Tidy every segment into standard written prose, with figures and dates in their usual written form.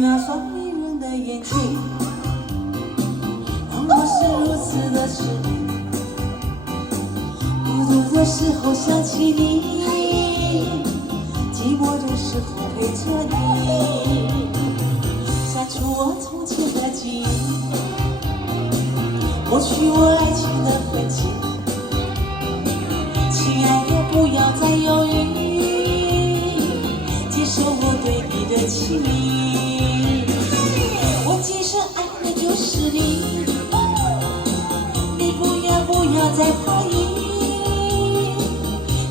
那双迷人的眼睛，让我是如此的痴迷。孤独的时候想起你，寂寞的时候陪着你，删除我从前的记忆，抹去我爱情的痕迹。亲爱的，不要再犹豫，接受我对你的情意。我今生爱的就是你，你不要再怀疑，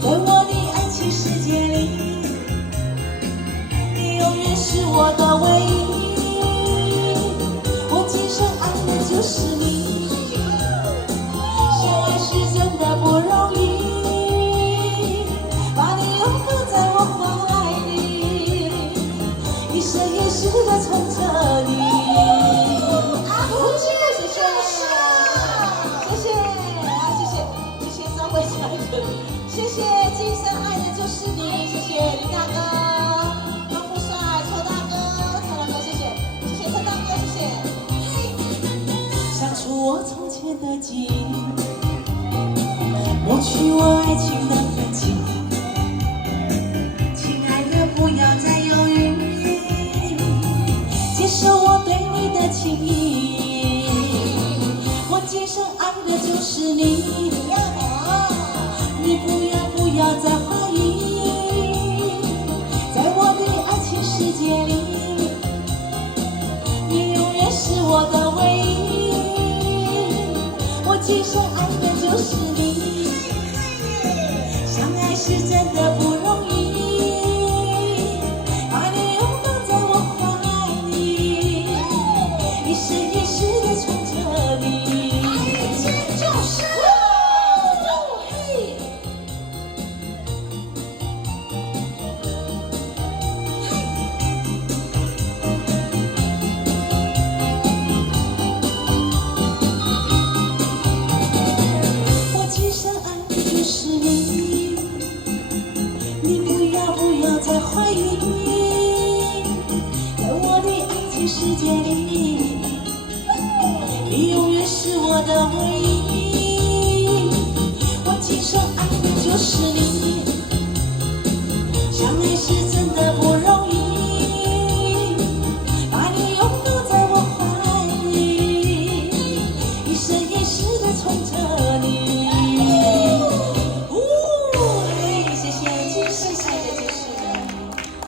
在我的爱情世界里，你永远是我的唯一。我今生爱的就是你，相爱是真的不容易。一生一世的宠着你。阿福谢谢，谢谢，谢谢张伟强哥，谢谢今生爱的就是你，谢谢林大哥、高富帅、臭大哥，谢谢陈大哥，谢谢。删除我从前的记忆，抹去我爱情的痕迹。亲爱的，不要再犹豫，接受我对你的情意。我今生爱的就是你，你不要再怀疑，在我的爱情世界里，你永远是我的唯一。我今生爱的就是你，相爱是真的不容易，把你拥抱在我怀里，一生一世的宠着你。爱情就是我今生爱的就是你，你不要再怀疑，在我的爱情世界里，你永远是我的唯一。我今生爱的就是你，相爱是真的不容易，把你拥抱在我怀里，一生一世的宠着